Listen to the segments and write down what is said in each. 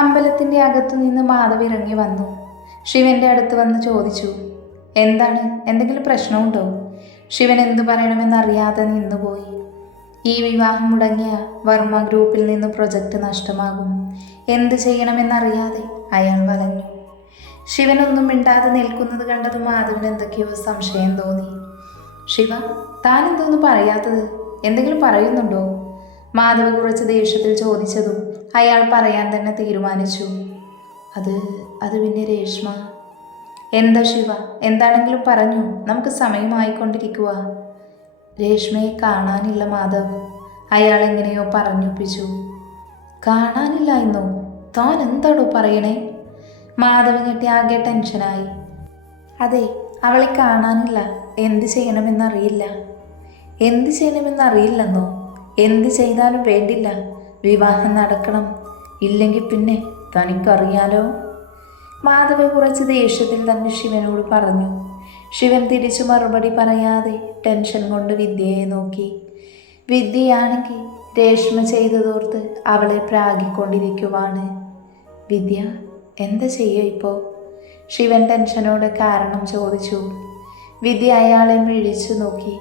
അമ്പലത്തിൻ്റെ അകത്തു നിന്ന് മാധവ് ഇറങ്ങി വന്നു. ശിവന്റെ അടുത്ത് വന്ന് ചോദിച്ചു, എന്താണ്, എന്തെങ്കിലും പ്രശ്നമുണ്ടോ? ശിവൻ എന്തു പറയണമെന്നറിയാതെ നിന്നുപോയി. ഈ വിവാഹം മുടങ്ങിയ വർമ്മ ഗ്രൂപ്പിൽ നിന്ന് പ്രൊജക്റ്റ് നഷ്ടമാകും. എന്ത് ചെയ്യണമെന്നറിയാതെ അയാൾ വലഞ്ഞു. ശിവനൊന്നും മിണ്ടാതെ നിൽക്കുന്നത് കണ്ടതും മാധവിന് എന്തൊക്കെയോ സംശയം തോന്നി. ശിവ, താൻ എന്തോന്നും പറയാത്തത്? എന്തെങ്കിലും പറയുന്നുണ്ടോ? മാധവ് കുറച്ച് ദേഷ്യത്തിൽ ചോദിച്ചതും അയാൾ പറയാൻ തന്നെ തീരുമാനിച്ചു. അത് പിന്നെ രേഷ്മ. എന്താ ശിവ, എന്താണെങ്കിലും പറഞ്ഞു, നമുക്ക് സമയമായിക്കൊണ്ടിരിക്കുക. രേഷ്മയെ കാണാനില്ല മാധവ്, അയാൾ എങ്ങനെയോ പറഞ്ഞൊപ്പിച്ചു. കാണാനില്ല എന്നോ? താൻ എന്താണോ പറയണേ? മാധവ് ഞെട്ടി ആകെ ടെൻഷനായി. അതെ, അവളെ കാണാനില്ല. എന്ത് ചെയ്യണമെന്നറിയില്ല. എന്ത് ചെയ്യണമെന്നറിയില്ലെന്നോ? എന്ത് ചെയ്താലും വേണ്ടില്ല, വിവാഹം നടക്കണം. ഇല്ലെങ്കിൽ പിന്നെ തനിക്കറിയാലോ. മാധവ് കുറച്ച് ദേഷ്യത്തിൽ തന്നെ ശിവനോട് പറഞ്ഞു. ശിവൻ തിരിച്ചു മറുപടി പറയാതെ ടെൻഷൻ കൊണ്ട് വിദ്യയെ നോക്കി. വിദ്യയാണെങ്കിൽ രേഷ്മ ചെയ്തതോർത്ത് അവളെ പ്രാഗിക്കൊണ്ടിരിക്കുവാണ്. വിദ്യ, എന്താ ചെയ്യുക ഇപ്പോൾ? ശിവൻ ടെൻഷനോട് കാരണം ചോദിച്ചു. വിദ്യ അയാളെ മിഴിച്ചു നോക്കി,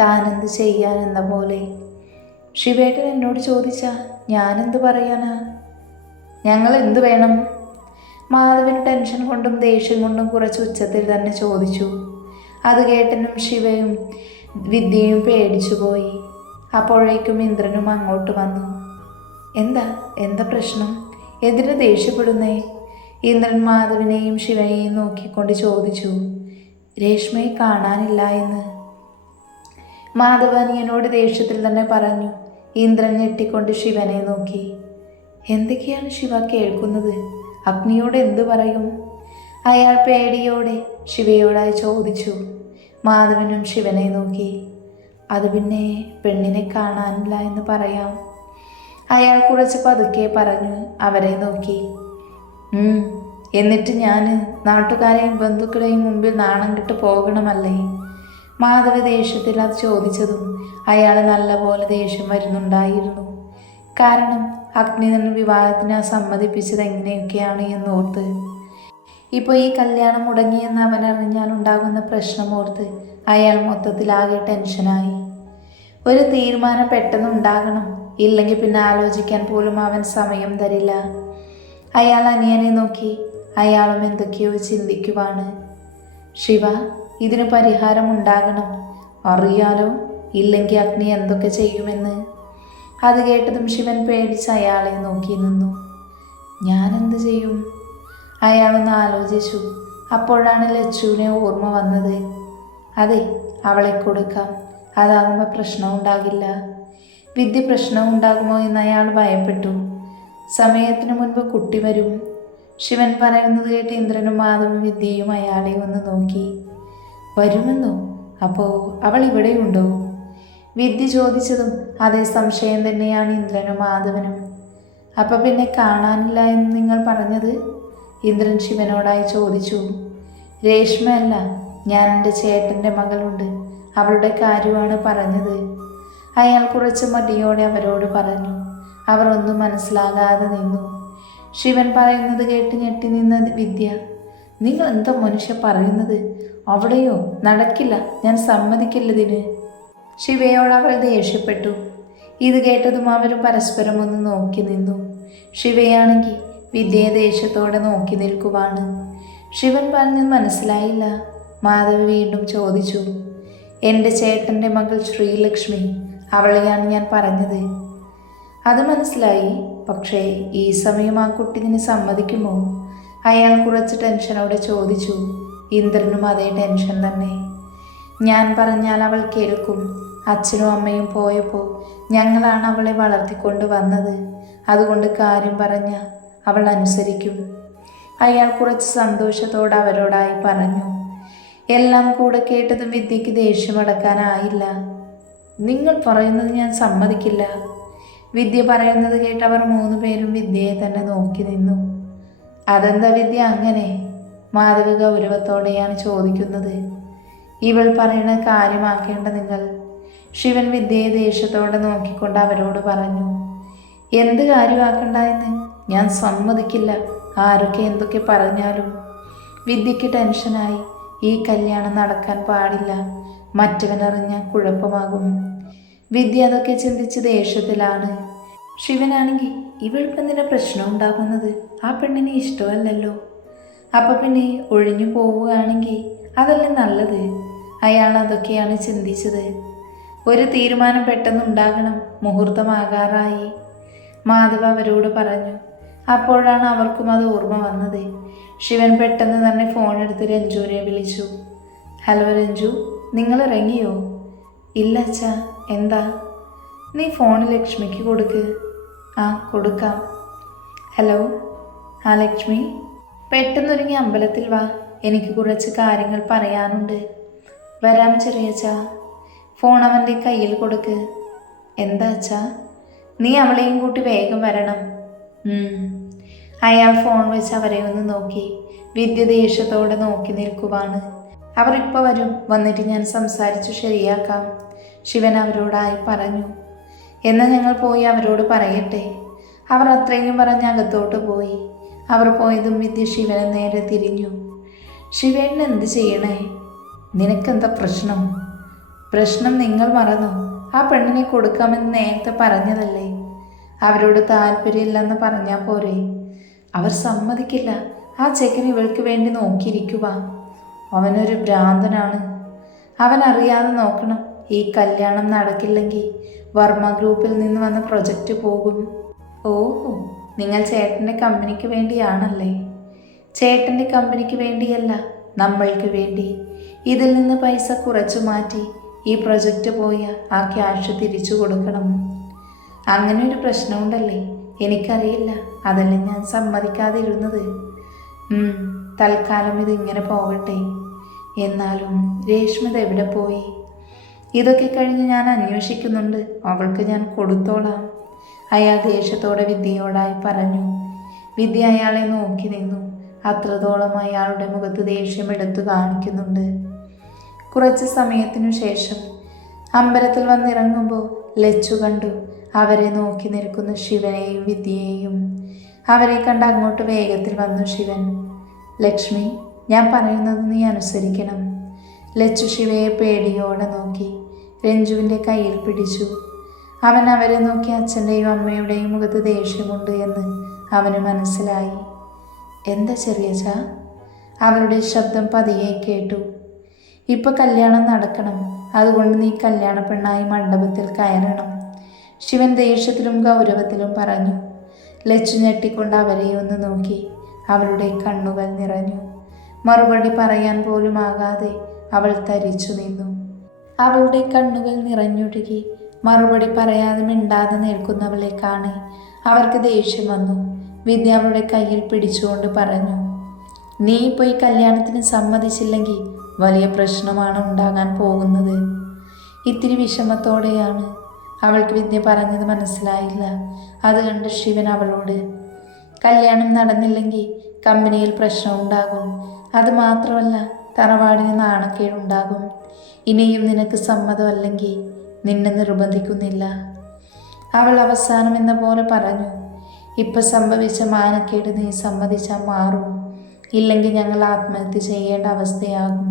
താനെന്ത് ചെയ്യാനെന്ന പോലെ. ശിവേട്ടൻ എന്നോട് ചോദിച്ചാ ഞാനെന്ത് പറയാനാ? ഞങ്ങൾ എന്തു വേണം? മാധവൻ ടെൻഷൻ കൊണ്ടും ദേഷ്യം കൊണ്ടും കുറച്ച് ഉച്ചത്തിൽ തന്നെ ചോദിച്ചു. അത് കേട്ടനും ശിവയും വിദ്യയും പേടിച്ചുപോയി. അപ്പോഴേക്കും ഇന്ദ്രനും അങ്ങോട്ട് വന്നു. എന്താ പ്രശ്നം? എന്തിനു ദേഷ്യപ്പെടുന്നേ? ഇന്ദ്രൻ മാധവിനെയും ശിവനെയും നോക്കിക്കൊണ്ട് ചോദിച്ചു. രേഷ്മയെ കാണാനില്ല എന്ന് മാധവ അനിയനോട് ദേഷ്യത്തിൽ തന്നെ പറഞ്ഞു. ഇന്ദ്രൻ ഞെട്ടിക്കൊണ്ട് ശിവനെ നോക്കി. എന്തൊക്കെയാണ് ശിവ കേൾക്കുന്നത്? അഗ്നിയോട് എന്തു പറയും? അയാൾ പേടിയോടെ ശിവയോടായി ചോദിച്ചു. മാധവനും ശിവനെ നോക്കി. അത് പിന്നെ പെണ്ണിനെ കാണാനില്ല എന്ന് പറയാം. അയാൾ കുറച്ച് പതുക്കെ പറഞ്ഞു അവരെ നോക്കി. എന്നിട്ട് ഞാൻ നാട്ടുകാരെയും ബന്ധുക്കളെയും മുമ്പിൽ നാണം കെട്ട് പോകണമല്ലേ? മാധവ് ദേഷ്യത്തിൽ അത് ചോദിച്ചതും അയാൾ നല്ലപോലെ ദേഷ്യം വരുന്നുണ്ടായിരുന്നു. കാരണം അഗ്നിധൻ വിവാഹത്തിന് സമ്മതിപ്പിച്ചത് എങ്ങനെയൊക്കെയാണ് എന്നോർത്ത്. ഇപ്പോൾ ഈ കല്യാണം മുടങ്ങിയെന്ന് അവൻ അറിഞ്ഞാൽ ഉണ്ടാകുന്ന പ്രശ്നമോർത്ത് അയാൾ മൊത്തത്തിലാകെ ടെൻഷനായി. ഒരു തീരുമാനം പെട്ടെന്നുണ്ടാകണം, ഇല്ലെങ്കിൽ പിന്നെ ആലോചിക്കാൻ പോലും അവൻ സമയം തരില്ല. അയാൾ അനിയനെ നോക്കി. അയാളും എന്തൊക്കെയോ ചിന്തിക്കുവാണ്. ശിവ, ഇതിന് പരിഹാരം ഉണ്ടാകണം. അറിയാലോ, ഇല്ലെങ്കിൽ അഗ്നി എന്തൊക്കെ ചെയ്യുമെന്ന്. അത് കേട്ടതും ശിവൻ പേടിച്ച് അയാളെ നോക്കി നിന്നു. ഞാനെന്ത് ചെയ്യും? അയാളൊന്ന് ആലോചിച്ചു. അപ്പോഴാണ് ലച്ചുവിനെ ഓർമ്മ വന്നത്. അതെ, അവളെ കൊടുക്കാം. അതാകുമ്പോൾ പ്രശ്നം ഉണ്ടാകില്ല. വിദ്യ പ്രശ്നം ഉണ്ടാകുമോ എന്ന് അയാൾ ഭയപ്പെട്ടു. സമയത്തിന് മുൻപ് കുട്ടി വരും. ശിവൻ പറയുന്നത് കേട്ട് ഇന്ദ്രനും മാധവും വിദ്യയും അയാളെ ഒന്ന് നോക്കി. വരുമെന്നോ? അപ്പോൾ അവൾ ഇവിടെയുണ്ടോ? വിദ്യ ചോദിച്ചതും അതേ സംശയം തന്നെയാണ് ഇന്ദ്രനും മാധവനും. അപ്പം പിന്നെ കാണാനില്ല എന്ന് നിങ്ങൾ പറഞ്ഞത്? ഇന്ദ്രൻ ശിവനോടായി ചോദിച്ചു. രേഷ്മയല്ല, ഞാൻ എൻ്റെ ചേട്ടൻ്റെ മകളുണ്ട്, അവളുടെ കാര്യമാണ് പറഞ്ഞത്. അയാൾ കുറച്ച് മടിയോടെ അവരോട് പറഞ്ഞു. അവർ ഒന്നും മനസ്സിലാകാതെ നിന്നു. ശിവൻ പറയുന്നത് കേട്ട് ഞെട്ടി നിന്ന വിദ്യ, നിങ്ങൾ എന്താ മനുഷ്യ പറയുന്നത്? അവിടെയോ? നടക്കില്ല, ഞാൻ സമ്മതിക്കില്ലതിന്. ശിവയോട് അവൾ ദേഷ്യപ്പെട്ടു. ഇത് കേട്ടതും അവരും പരസ്പരം ഒന്ന് നോക്കി നിന്നു. ശിവയാണെങ്കിൽ വിദ്യയെ ദേഷ്യത്തോടെ നോക്കി നിൽക്കുവാണ്. ശിവൻ പറഞ്ഞത് മനസ്സിലായില്ല. മാധവ് വീണ്ടും ചോദിച്ചു. എൻ്റെ ചേട്ടൻ്റെ മകൾ ശ്രീലക്ഷ്മി, അവളെയാണ് ഞാൻ പറഞ്ഞത്. അത് മനസ്സിലായി, പക്ഷേ ഈ സമയം ആ കുട്ടി ഇതിന് സമ്മതിക്കുമോ? അയാൾ കുറച്ച് ടെൻഷനോടെ ചോദിച്ചു. ഇന്ദ്രനും അതേ ടെൻഷൻ തന്നെ. ഞാൻ പറഞ്ഞാൽ അവൾ കേൾക്കും. അച്ഛനും അമ്മയും പോയപ്പോൾ ഞങ്ങളാണ് അവളെ വളർത്തിക്കൊണ്ട് വന്നത്. അതുകൊണ്ട് കാര്യം പറഞ്ഞ അവൾ അനുസരിക്കും. അയാൾ കുറച്ച് സന്തോഷത്തോടെ അവരോടായി പറഞ്ഞു. എല്ലാം കൂടെ കേട്ടതും വിദ്യയ്ക്ക് ദേഷ്യമടക്കാനായില്ല. നിങ്ങൾ പറയുന്നത് ഞാൻ സമ്മതിക്കില്ല. വിദ്യ പറയുന്നത് കേട്ട് അവർ 3 പേരും വിദ്യയെ തന്നെ നോക്കി നിന്നു. അതെന്താ വിദ്യ അങ്ങനെ? മാധവ് ഗൗരവത്തോടെയാണ് ചോദിക്കുന്നത്. ഇവൾ പറയുന്ന കാര്യമാക്കേണ്ട നിങ്ങൾ. ശിവൻ വിദ്യയെ ദേഷ്യത്തോടെ നോക്കിക്കൊണ്ട് അവരോട് പറഞ്ഞു. എന്ത് കാര്യമാക്കണ്ട എന്ന് ഞാൻ സമ്മതിക്കില്ല, ആരൊക്കെ എന്തൊക്കെ പറഞ്ഞാലും. വിദ്യയ്ക്ക് ടെൻഷനായി. ഈ കല്യാണം നടക്കാൻ പാടില്ല, മറ്റവനറിഞ്ഞാൽ കുഴപ്പമാകും. വിദ്യ അതൊക്കെ ചിന്തിച്ച് ദേഷ്യത്തിലാണ്. ശിവനാണെങ്കിൽ ഇവൾക്കെന്തിനാ പ്രശ്നം ഉണ്ടാകുന്നത്? ആ പെണ്ണിനെ ഇഷ്ടമല്ലല്ലോ. അപ്പം പിന്നെ ഒഴിഞ്ഞു പോവുകയാണെങ്കിൽ അതല്ലേ നല്ലത്. അയാൾ അതൊക്കെയാണ് ചിന്തിച്ചത്. ഒരു തീരുമാനം പെട്ടെന്നുണ്ടാകണം, മുഹൂർത്തമാകാറായി. മാധവ് അവരോട് പറഞ്ഞു. അപ്പോഴാണ് അവർക്കും അത് ഓർമ്മ വന്നത്. ശിവൻ പെട്ടെന്ന് തന്നെ ഫോണെടുത്ത് രഞ്ജുവിനെ വിളിച്ചു. ഹലോ രഞ്ജു, നിങ്ങൾ ഇറങ്ങിയോ? ഇല്ല അച്ഛാ. എന്താ? നീ ഫോൺ ലക്ഷ്മിക്ക് കൊടുക്ക്. ആ കൊടുക്കാം. ഹലോ. ആ ലക്ഷ്മി, പെട്ടെന്നൊരുങ്ങി അമ്പലത്തിൽ വാ, എനിക്ക് കുറച്ച് കാര്യങ്ങൾ പറയാനുണ്ട്. വരാം ചെറിയച്ചാ. ഫോൺ അവൻ്റെ കയ്യിൽ കൊടുക്ക്. എന്താ അച്ഛാ? നീ അവളെയും കൂട്ടി വേഗം വരണം. അയാൾ ഫോൺ വെച്ച് അവരെ ഒന്ന് നോക്കി. വിദ്യ ദേഷ്യത്തോടെ നോക്കി നിൽക്കുവാണ്. അവർ ഇപ്പോൾ വരും, വന്നിട്ട് ഞാൻ സംസാരിച്ചു ശരിയാക്കാം, ശിവൻ അവരോടായി പറഞ്ഞു. എന്നാൽ ഞങ്ങൾ പോയി അവരോട് പറയട്ടെ. അവർ അത്രയും പറഞ്ഞ് അകത്തോട്ട് പോയി. അവർ പോയതും വിദ്യ ശിവനെ നേരെ തിരിഞ്ഞു. ശിവേണ്ണ എന്ത് ചെയ്യണേ? നിനക്കെന്താ പ്രശ്നം? പ്രശ്നം നിങ്ങൾ മറന്നോ? ആ പെണ്ണിനെ കൊടുക്കാമെന്ന് നേരത്തെ പറഞ്ഞതല്ലേ. അവരോട് താല്പര്യമില്ലെന്ന് പറഞ്ഞാൽ പോരെ? അവർ സമ്മതിക്കില്ല. ആ ചെക്കൻ ഇവൾക്ക് വേണ്ടി നോക്കിയിരിക്കുക. അവനൊരു ഭ്രാന്തനാണ്. അവൻ അറിയാതെ നോക്കണം. ഈ കല്യാണം നടക്കില്ലെങ്കിൽ വർമ്മ ഗ്രൂപ്പിൽ നിന്ന് വന്ന പ്രൊജക്റ്റ് പോകും. ഓഹോ, നിങ്ങൾ ചേട്ടൻ്റെ കമ്പനിക്ക് വേണ്ടിയാണല്ലേ? ചേട്ടൻ്റെ കമ്പനിക്ക് വേണ്ടിയല്ല, നമ്മൾക്ക് വേണ്ടി. ഇതിൽ നിന്ന് പൈസ കുറച്ചു മാറ്റി ഈ പ്രൊജക്റ്റ് പോയ ആ ക്യാഷ് തിരിച്ചു കൊടുക്കണം. അങ്ങനെ ഒരു പ്രശ്നമുണ്ടല്ലേ? എനിക്കറിയില്ല, അതല്ലേ ഞാൻ സമ്മതിക്കാതിരുന്നത്. തൽക്കാലം ഇതിങ്ങനെ പോകട്ടെ. എന്നാലും രേഷ്മിത എവിടെ പോയി? ഇതൊക്കെ കഴിഞ്ഞ് ഞാൻ അന്വേഷിക്കുന്നുണ്ട്, അവൾക്ക് ഞാൻ കൊടുത്തോളാം, അയാൾ ദേഷ്യത്തോടെ വിദ്യയോടായി പറഞ്ഞു. വിദ്യ അയാളെ നോക്കി നിന്നു. അത്രത്തോളം അയാളുടെ മുഖത്ത് ദേഷ്യം എടുത്തു കാണിക്കുന്നുണ്ട്. കുറച്ച് സമയത്തിനു ശേഷം അമ്പലത്തിൽ വന്നിറങ്ങുമ്പോൾ ലച്ചു കണ്ടു അവരെ നോക്കി നിൽക്കുന്ന ശിവനെയും വിദ്യയെയും. അവരെ കണ്ട് അങ്ങോട്ട് വേഗത്തിൽ വന്നു ശിവൻ. ലക്ഷ്മി, ഞാൻ പറയുന്നത് നീ അനുസരിക്കണം. ലച്ചു ശിവയെ പേടിയോടെ നോക്കി. രഞ്ജുവിൻ്റെ കയ്യിൽ പിടിച്ചു. അവൻ അവരെ നോക്കി അച്ഛൻ്റെയും അമ്മയുടെയും മുഖത്ത് ദേഷ്യമുണ്ട് എന്ന് അവന് മനസ്സിലായി. എന്താ ചെറിയച്ചാ? അവളുടെ ശബ്ദം പതിയെ കേട്ടു. ഇപ്പൊ കല്യാണം നടക്കണം, അതുകൊണ്ട് നീ കല്യാണ പെണ്ണായി മണ്ഡപത്തിൽ കയറണം, ശിവൻ ദേഷ്യത്തിലും ഗൗരവത്തിലും പറഞ്ഞു. ലച്ചു ഞെട്ടിക്കൊണ്ട് അവരെ ഒന്ന് നോക്കി. അവളുടെ കണ്ണുകൾ നിറഞ്ഞു. മറുപടി പറയാൻ പോലും ആകാതെ അവൾ തരിച്ചു നിന്നു. അവളുടെ കണ്ണുകൾ നിറഞ്ഞൊഴുകി. മറുപടി പറയാതെ മിണ്ടാതെ നിൽക്കുന്നവളെ കാണി അവർക്ക് ദേഷ്യം വന്നു. വിദ്യ അവളുടെ കയ്യിൽ പിടിച്ചുകൊണ്ട് പറഞ്ഞു, നീ പോയി കല്യാണത്തിന് സമ്മതിച്ചില്ലെങ്കിൽ വലിയ പ്രശ്നമാണ് ഉണ്ടാകാൻ പോകുന്നത്. ഇത്തിരി വിഷമത്തോടെയാണ് അവൾക്ക് വിദ്യ പറഞ്ഞത് മനസ്സിലായില്ല. അത് കണ്ട് ശിവൻ അവളോട്, കല്യാണം നടന്നില്ലെങ്കിൽ കമ്പനിയിൽ പ്രശ്നം ഉണ്ടാകും, അതുമാത്രമല്ല തറവാടിന് നാണക്കേടുണ്ടാകും. ഇനിയും നിനക്ക് സമ്മതമല്ലെങ്കിൽ നിന്നെ നിർബന്ധിക്കുന്നില്ല, അവൾ അവസാനം എന്ന പോലെ പറഞ്ഞു. ഇപ്പം സംഭവിച്ച മാനക്കേട് നീ സമ്മതിച്ചാൽ മാറും, ഇല്ലെങ്കിൽ ഞങ്ങൾ ആത്മഹത്യ ചെയ്യേണ്ട അവസ്ഥയാകും.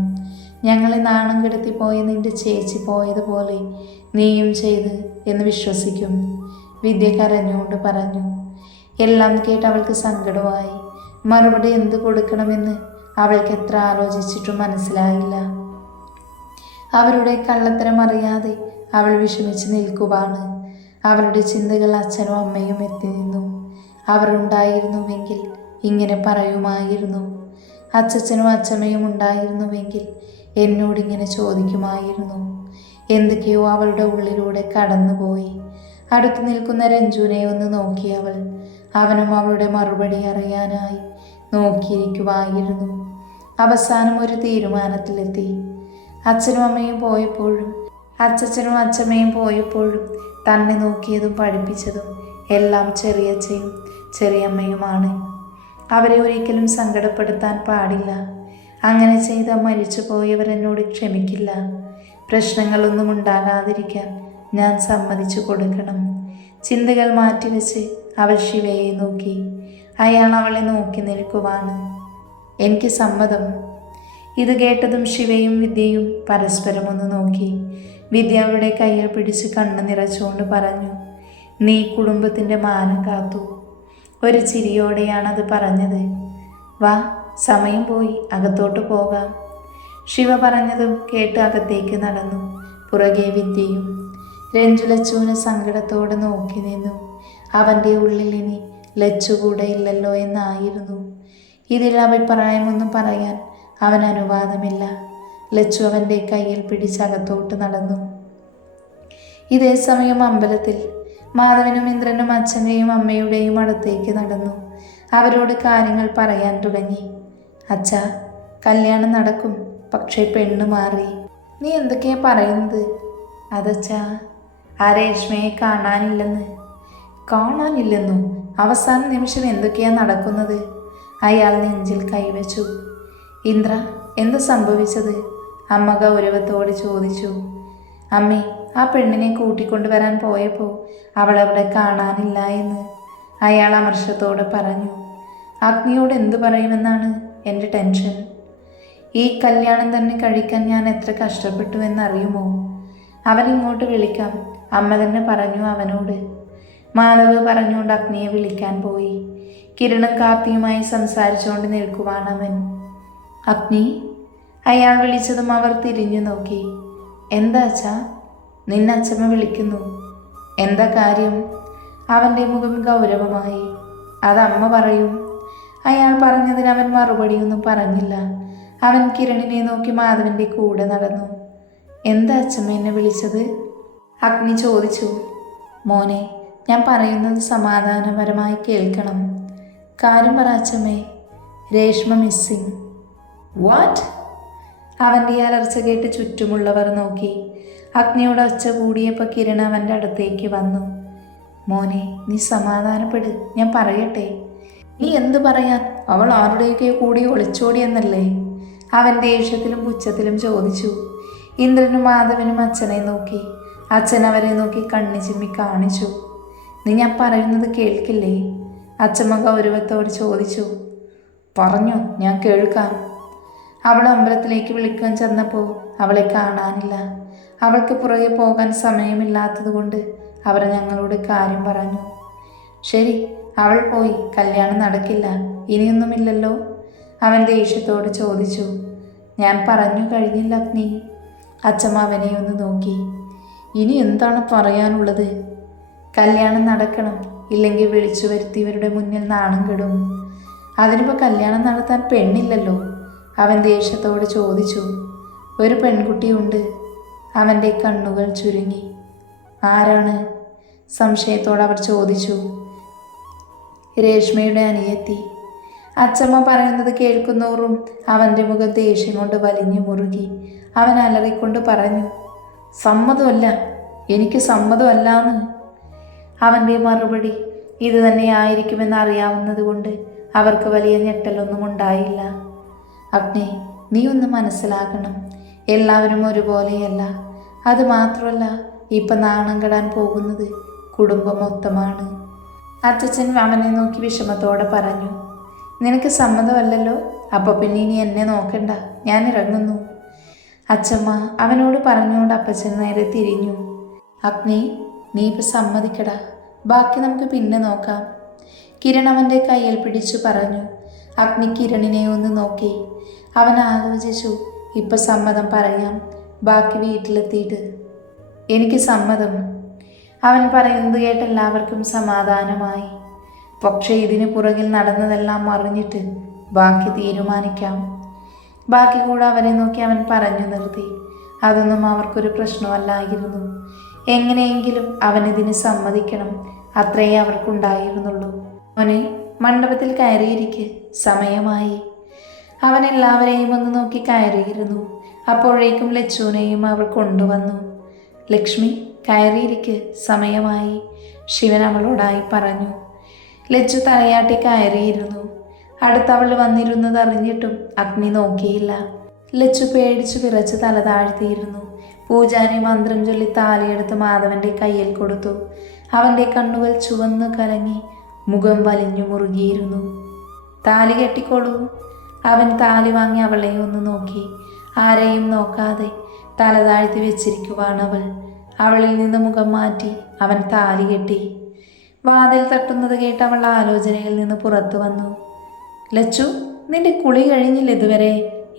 ഞങ്ങളെ നാണം കെടുത്തി പോയ നിന്റെ ചേച്ചി പോയതുപോലെ നീയും ചെയ്ത് എന്ന് വിശ്വസിക്കും, വിദ്യ കരഞ്ഞുകൊണ്ട് പറഞ്ഞു. എല്ലാം കേട്ട് അവൾക്ക് സങ്കടമായി. മറുപടി എന്ത് കൊടുക്കണമെന്ന് അവൾക്ക് എത്ര ആലോചിച്ചിട്ടും മനസ്സിലായില്ല. അവരുടെ കള്ളത്തരം അറിയാതെ അവൾ വിഷമിച്ച് നിൽക്കുവാണ്. അവരുടെ ചിന്തകൾ അച്ഛനും അമ്മയും എത്തി നിന്നു. അവർ ഉണ്ടായിരുന്നുവെങ്കിൽ ഇങ്ങനെ പറയുമായിരുന്നു. അച്ഛനും അച്ഛമ്മയും ഉണ്ടായിരുന്നുവെങ്കിൽ എന്നോടിങ്ങനെ ചോദിക്കുമായിരുന്നു. എന്തൊക്കെയോ അവളുടെ ഉള്ളിലൂടെ കടന്നുപോയി. അടുത്ത് നിൽക്കുന്ന രഞ്ജുവിനെ ഒന്ന് നോക്കി അവൾ. അവനും അവളുടെ മറുപടി അറിയാനായി നോക്കിയിരിക്കുമായിരുന്നു. അവസാനം ഒരു തീരുമാനത്തിലെത്തി. അച്ഛനും അമ്മയും പോയപ്പോഴും അച്ഛനും അച്ഛമ്മയും പോയപ്പോഴും തന്നെ നോക്കിയതും പഠിപ്പിച്ചതും എല്ലാം ചെറിയച്ഛയും ചെറിയമ്മയുമാണ്. അവരെ ഒരിക്കലും സങ്കടപ്പെടുത്താൻ പാടില്ല. അങ്ങനെ ചെയ്ത മരിച്ചു പോയവരെന്നോട് ക്ഷമിക്കില്ല. പ്രശ്നങ്ങളൊന്നും ഉണ്ടാകാതിരിക്കാൻ ഞാൻ സമ്മതിച്ചു കൊടുക്കണം. ചിന്തകൾ മാറ്റിവെച്ച് അവൾ ശിവയെ നോക്കി. അയാൾ അവളെ നോക്കി നിൽക്കുവാണ്. എനിക്ക് സമ്മതം. ഇത് കേട്ടതും ശിവയും വിദ്യയും പരസ്പരം ഒന്ന് നോക്കി. വിദ്യ അവളുടെ കയ്യിൽ പിടിച്ച് കണ്ണ് നിറച്ചുകൊണ്ട് പറഞ്ഞു, നീ കുടുംബത്തിൻ്റെ മാനം കാത്തു. ഒരു ചിരിയോടെയാണത് പറഞ്ഞത്. വാ, സമയം പോയി, അകത്തോട്ട് പോകാം. ശിവ പറഞ്ഞതും കേട്ട് അകത്തേക്ക് നടന്നു. പുറകെ വിദ്യയും. രഞ്ജു ലച്ചുവിനെ സങ്കടത്തോടെ നോക്കി നിന്നു. അവൻ്റെ ഉള്ളിൽ ഇനി ലച്ചു കൂടെ ഇല്ലല്ലോ എന്നായിരുന്നു. ഇതിൽ അഭിപ്രായമൊന്നും പറയാൻ അവൻ അനുവാദമില്ല. ലച്ചു അവൻ്റെ കയ്യിൽ പിടിച്ചകത്തോട്ട് നടന്നു. ഇതേ സമയം അമ്പലത്തിൽ മാധവനും ഇന്ദ്രനും അച്ഛൻ്റെയും അമ്മയുടെയും അടുത്തേക്ക് നടന്നു. അവരോട് കാര്യങ്ങൾ പറയാൻ തുടങ്ങി. അച്ഛാ, കല്യാണം നടക്കും, പക്ഷേ പെണ്ണ് മാറി. നീ എന്തൊക്കെയാ പറയുന്നത്? അതച്ഛാ, ആ രേഷ്മയെ കാണാനില്ലെന്ന്. കാണാനില്ലെന്നോ? അവസാന നിമിഷം എന്തൊക്കെയാ നടക്കുന്നത്? അയാൾ നെഞ്ചിൽ കൈവച്ചു. ഇന്ദ്ര, എന്ത് സംഭവിച്ചത്? അമ്മ ഗൗരവത്തോട് ചോദിച്ചു. അമ്മേ, ആ പെണ്ണിനെ കൂട്ടിക്കൊണ്ടുവരാൻ പോയപ്പോൾ അവളവിടെ കാണാനില്ല എന്ന് അയാൾ അമർഷത്തോടെ പറഞ്ഞു. അഗ്നിയോട് എന്തു പറയുമെന്നാണ് എൻ്റെ ടെൻഷൻ. ഈ കല്യാണം തന്നെ കഴിക്കാൻ ഞാൻ എത്ര കഷ്ടപ്പെട്ടു എന്നറിയുമോ? അവനിങ്ങോട്ട് വിളിക്കാം, അമ്മ തന്നെ പറഞ്ഞു അവനോട്. മാധവ് പറഞ്ഞുകൊണ്ട് അഗ്നിയെ വിളിക്കാൻ പോയി. കിരണും കാർത്തിയുമായി സംസാരിച്ചുകൊണ്ട് നിൽക്കുവാണ് അവൻ. അഗ്നി, അയാൾ വിളിച്ചതും അവർ തിരിഞ്ഞു നോക്കി. എന്താ അച്ഛാ? നിന്നച്ഛമ്മ വിളിക്കുന്നു. എന്താ കാര്യം? അവൻ്റെ മുഖം ഗൗരവമായി. അതമ്മ പറയും. അയാൾ പറഞ്ഞതിന് അവൻ മറുപടിയൊന്നും പറഞ്ഞില്ല. അവൻ കിരണിനെ നോക്കി മാധവൻ്റെ കൂടെ നടന്നു. എന്താ അച്ഛമ്മ എന്നെ വിളിച്ചത്? അഗ്നി ചോദിച്ചു. മോനെ, ഞാൻ പറയുന്നത് സമാധാനപരമായി കേൾക്കണം. കാര്യം പറ അച്ഛമ്മേ. രേഷ്മ മിസ്സിങ്. വാട്ട്? അവൻ്റെ അലർച്ച കേട്ട് ചുറ്റുമുള്ളവർ നോക്കി. അഗ്നിയോട് ഒച്ച കൂടിയപ്പോൾ കിരൺ അവൻ്റെ അടുത്തേക്ക് വന്നു. മോനെ, നീ സമാധാനപ്പെട്, ഞാൻ പറയട്ടെ. നീ എന്തു പറയാൻ? അവൾ ആരുടെയൊക്കെ കൂടി ഒളിച്ചോടിയെന്നല്ലേ? അവൻ ദേഷ്യത്തിലും പുച്ഛത്തിലും ചോദിച്ചു. ഇന്ദ്രനും മാധവനും അച്ഛനെ നോക്കി. അച്ഛൻ അവരെ നോക്കി കണ്ണു ചിമ്മി കാണിച്ചു. നീ ഞാൻ പറയുന്നത് കേൾക്കില്ലേ? അച്ഛമ്മ ഗൗരവത്തോട് ചോദിച്ചു. പറഞ്ഞു, ഞാൻ കേൾക്കാം. അവൾ അമ്പലത്തിലേക്ക് വിളിക്കാൻ ചെന്നപ്പോൾ അവളെ കാണാനില്ല. അവൾക്ക് പുറകെ പോകാൻ സമയമില്ലാത്തതുകൊണ്ട് അവർ ഞങ്ങളോട് കാര്യം പറഞ്ഞു. ശരി, അവൾ പോയി, കല്യാണം നടക്കില്ല, ഇനിയൊന്നുമില്ലല്ലോ? അവൻ ദേഷ്യത്തോട് ചോദിച്ചു. ഞാൻ പറഞ്ഞു കഴിഞ്ഞില്ല അഗ്നി. അച്ഛമ്മ അവനെ ഒന്ന് നോക്കി. ഇനി എന്താണ് പറയാനുള്ളത്? കല്യാണം നടക്കണം, ഇല്ലെങ്കിൽ വിളിച്ചു വരുത്തിയവരുടെ മുന്നിൽ നാണം കെടും. അതിനിപ്പോൾ കല്യാണം നടത്താൻ പെണ്ണില്ലല്ലോ? അവൻ ദേഷ്യത്തോട് ചോദിച്ചു. ഒരു പെൺകുട്ടിയുണ്ട്. അവൻ്റെ കണ്ണുകൾ ചുരുങ്ങി. ആരാണ്? സംശയത്തോടെ അവർ ചോദിച്ചു. രേഷ്മയുടെ അനിയത്തി. അച്ഛമ്മ പറയുന്നത് കേൾക്കുന്നോറും അവൻ്റെ മുഖം ദേഷ്യം കൊണ്ട് വലിഞ്ഞു മുറുകി. അവൻ അലറിക്കൊണ്ട് പറഞ്ഞു. സമ്മതമല്ല, എനിക്ക് സമ്മതമല്ലാന്ന്. അവൻ്റെ മറുപടി ഇത് തന്നെയായിരിക്കുമെന്ന് അറിയാവുന്നത് കൊണ്ട് അവർക്ക് വലിയ ഞെട്ടലൊന്നും ഉണ്ടായില്ല. അഗ്നി, നീ ഒന്ന് മനസ്സിലാക്കണം, എല്ലാവരും ഒരുപോലെയല്ല. അതുമാത്രമല്ല, ഇപ്പം നാണം കെടാൻ പോകുന്നത് കുടുംബം മൊത്തമാണ്. അച്ഛൻ അവനെ നോക്കി വിഷമത്തോടെ പറഞ്ഞു. നിനക്ക് സമ്മതമല്ലല്ലോ, അപ്പോൾ പിന്നെ ഇനി എന്നെ നോക്കണ്ട, ഞാൻ ഇറങ്ങുന്നു. അച്ഛമ്മ അവനോട് പറഞ്ഞുകൊണ്ട് അപ്പച്ചൻ നേരെ തിരിഞ്ഞു. അഗ്നി, നീ ഇപ്പം സമ്മതിക്കടാ, ബാക്കി നമുക്ക് പിന്നെ നോക്കാം. കിരൺ അവൻ്റെ കയ്യിൽ പിടിച്ചു പറഞ്ഞു. അഗ്നി കിരണിനെ ഒന്ന് നോക്കി. അവൻ ആലോചിച്ചു. ഇപ്പം സമ്മതം പറയാം, ബാക്കി വീട്ടിലെത്തിയിട്ട്. എനിക്ക് സമ്മതം. അവൻ പറയുന്നത് കേട്ട് എല്ലാവർക്കും സമാധാനമായി. പക്ഷേ ഇതിന് പുറകിൽ നടന്നതെല്ലാം അറിഞ്ഞിട്ട് ബാക്കി തീരുമാനിക്കാം. ബാക്കി കൂടെ അവരെ നോക്കി അവൻ പറഞ്ഞു നിർത്തി. അതൊന്നും അവർക്കൊരു പ്രശ്നമല്ലായിരുന്നു. എങ്ങനെയെങ്കിലും അവനിതിന് സമ്മതിക്കണം, അത്രയേ അവർക്കുണ്ടായിരുന്നുള്ളൂ. മോനെ, മണ്ഡപത്തിൽ കയറിയിരിക്കെ, സമയമായി. അവൻ എല്ലാവരെയും ഒന്ന് നോക്കി കയറിയിരുന്നു. അപ്പോഴേക്കും ലച്ചുവിനെയും അവർ കൊണ്ടുവന്നു. ലക്ഷ്മി, കയറിയിരിക്ക്, സമയമായി, ശിവൻ അവളോടായി പറഞ്ഞു. ലച്ചു തലയാട്ടി കയറിയിരുന്നു. അടുത്തവൾ വന്നിരുന്നത് അറിഞ്ഞിട്ടും അഗ്നി നോക്കിയില്ല. ലച്ചു പേടിച്ചു വിറച്ച് തല താഴ്ത്തിയിരുന്നു. പൂജാരി മന്ത്രം ചൊല്ലി താലിയെടുത്ത് മാധവൻ്റെ കയ്യിൽ കൊടുത്തു. അവൻ്റെ കണ്ണുകൾ ചുവന്നു കലങ്ങി. മുഖം വലിഞ്ഞു മുറുകിയിരുന്നു. താലി കെട്ടിക്കോളൂ. അവൻ താലി വാങ്ങി അവളെ ഒന്ന് നോക്കി. ആരെയും നോക്കാതെ തല താഴ്ത്തി വെച്ചിരിക്കുവാണ് അവൾ. അവളിൽ നിന്ന് മുഖം മാറ്റി അവൻ താലി കെട്ടി. വാതിൽ തട്ടുന്നത് കേട്ട് അവൾ ആലോചനയിൽ നിന്ന് പുറത്തു വന്നു. ലച്ചു, നിന്റെ കുളി കഴിഞ്ഞില്ല ഇതുവരെ?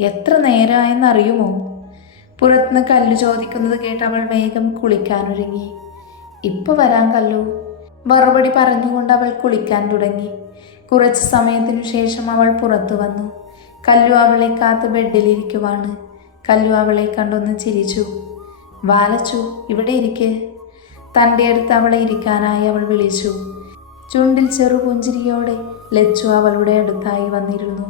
എത്ര നേരമായെന്നറിയുമോ? പുറത്തുനിന്ന് കല്ലു ചോദിക്കുന്നത് കേട്ട് അവൾ വേഗം കുളിക്കാനൊരുങ്ങി. ഇപ്പൊ വരാൻ കല്ലു, മറുപടി പറഞ്ഞുകൊണ്ട് അവൾ കുളിക്കാൻ തുടങ്ങി. കുറച്ച് സമയത്തിനു ശേഷം അവൾ പുറത്തു വന്നു. കല്ലു അവളെ കാത്ത് ബെഡിലിരിക്കുവാണ്. കല്ലു അവളെ കണ്ടൊന്ന് ചിരിച്ചു. വാലച്ചു, ഇവിടെ ഇരിക്ക്. തൻ്റെ അടുത്ത് അവളെ ഇരിക്കാനായി അവൾ വിളിച്ചു. ചുണ്ടിൽ ചെറുപുഞ്ചിരിയോടെ ലച്ചു അവളുടെ അടുത്തായി വന്നിരുന്നു.